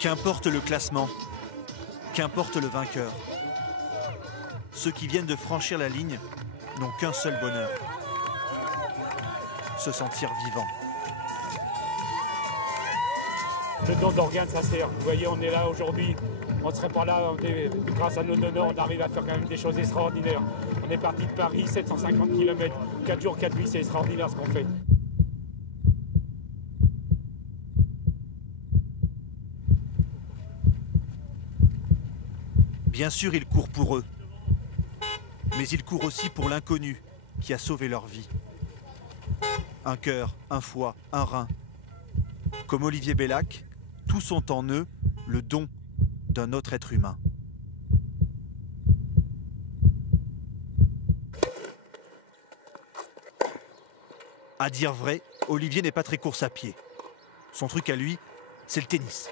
Qu'importe le classement, qu'importe le vainqueur. Ceux qui viennent de franchir la ligne n'ont qu'un seul bonheur. Se sentir vivant. Le don d'organes, ça sert. Vous voyez, on est là aujourd'hui. On ne serait pas là, grâce à nos donneurs, on arrive à faire quand même des choses extraordinaires. On est parti de Paris, 750 km, 4 jours, 4 nuits, c'est extraordinaire ce qu'on fait. Bien sûr, ils courent pour eux. Mais ils courent aussi pour l'inconnu qui a sauvé leur vie. Un cœur, un foie, un rein. Comme Olivier Bellac, tous ont en eux le don d'un autre être humain. À dire vrai, Olivier n'est pas très course à pied. Son truc à lui, c'est le tennis.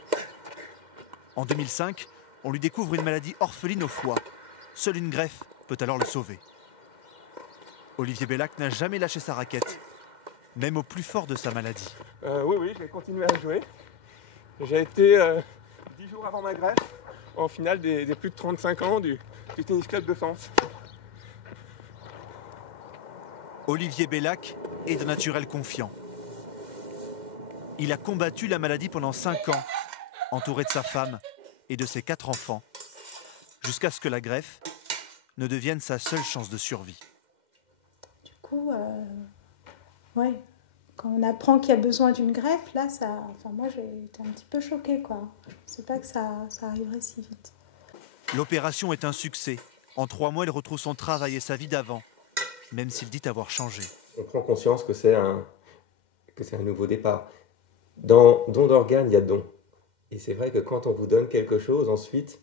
En 2005, on lui découvre une maladie orpheline au foie. Seule une greffe peut alors le sauver. Olivier Bellac n'a jamais lâché sa raquette, même au plus fort de sa maladie. Oui, j'ai continué à jouer. J'ai été 10 jours avant ma greffe, en finale des plus de 35 ans du tennis club de Sens. Olivier Bellac est d'un naturel confiant. Il a combattu la maladie pendant 5 ans, entouré de sa femme et de ses 4 enfants, jusqu'à ce que la greffe ne devienne sa seule chance de survie. Du coup, ouais, quand on apprend qu'il y a besoin d'une greffe, là, moi j'ai été un petit peu choquée, quoi. Je ne pensais pas que ça arriverait si vite. L'opération est un succès. En 3 mois, il retrouve son travail et sa vie d'avant, même s'il dit avoir changé. On prend conscience que c'est un nouveau départ. Dans don d'organes, il y a don. Et c'est vrai que quand on vous donne quelque chose, ensuite,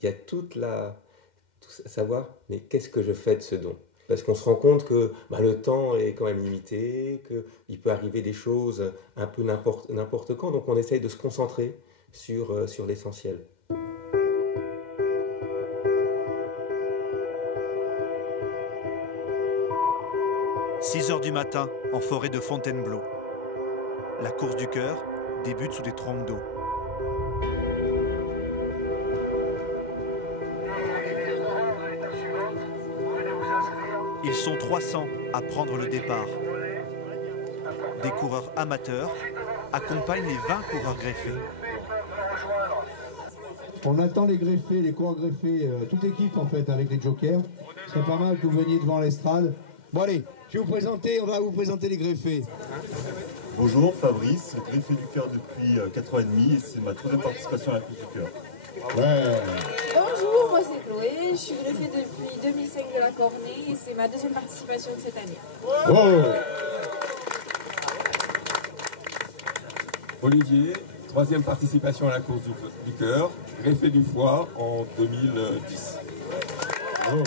il y a tout savoir, mais qu'est-ce que je fais de ce don? Parce qu'on se rend compte que le temps est quand même limité, qu'il peut arriver des choses un peu n'importe quand, donc on essaye de se concentrer sur l'essentiel. « 6 heures du matin, en forêt de Fontainebleau. La course du cœur débute sous des trompes d'eau. Ils sont 300 à prendre le départ. Des coureurs amateurs accompagnent les 20 coureurs greffés. On attend les greffés, les coureurs greffés, toute équipe en fait avec les jokers. Ce serait pas mal que vous veniez devant l'estrade. Bon allez, on va vous présenter les greffés. Bonjour, Fabrice, greffé du cœur depuis 4 ans et demi et c'est ma 3e participation à la course du cœur. Ouais. Bonjour, moi c'est Chloé, je suis greffée depuis 2005 de la Cornée et c'est ma 2e participation de cette année. Wow. Olivier, 3e participation à la course du cœur, greffé du foie en 2010. Wow.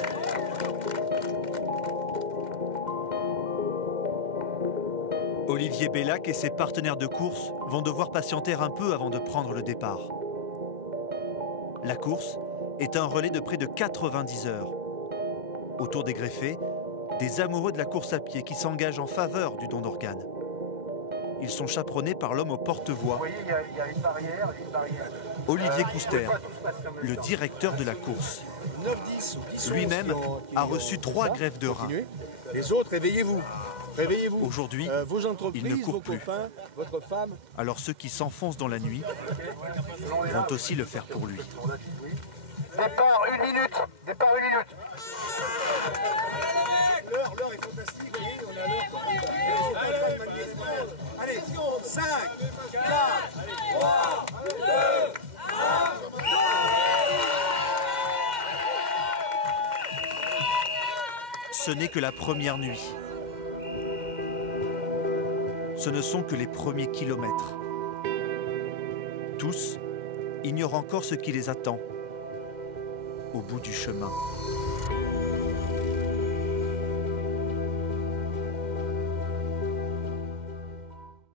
Olivier Bellac et ses partenaires de course vont devoir patienter un peu avant de prendre le départ. La course est un relais de près de 90 heures. Autour des greffés, des amoureux de la course à pied qui s'engagent en faveur du don d'organes. Ils sont chaperonnés par l'homme au porte-voix, Olivier Couster, le directeur de la course. Lui-même a reçu 3 greffes de rein. Les autres, réveillez-vous. Réveillez-vous. Aujourd'hui, vos entreprises, il ne court vos plus. copains, votre femme. Alors ceux qui s'enfoncent dans la nuit vont aussi le faire pour lui. Départ 1 minute. Départ 1 minute. L'heure est fantastique, vous voyez, on est à l'heure. Allez, 5, 4, 3, 2, 1. Ce n'est que la première nuit. Ce ne sont que les premiers kilomètres. Tous ignorent encore ce qui les attend au bout du chemin.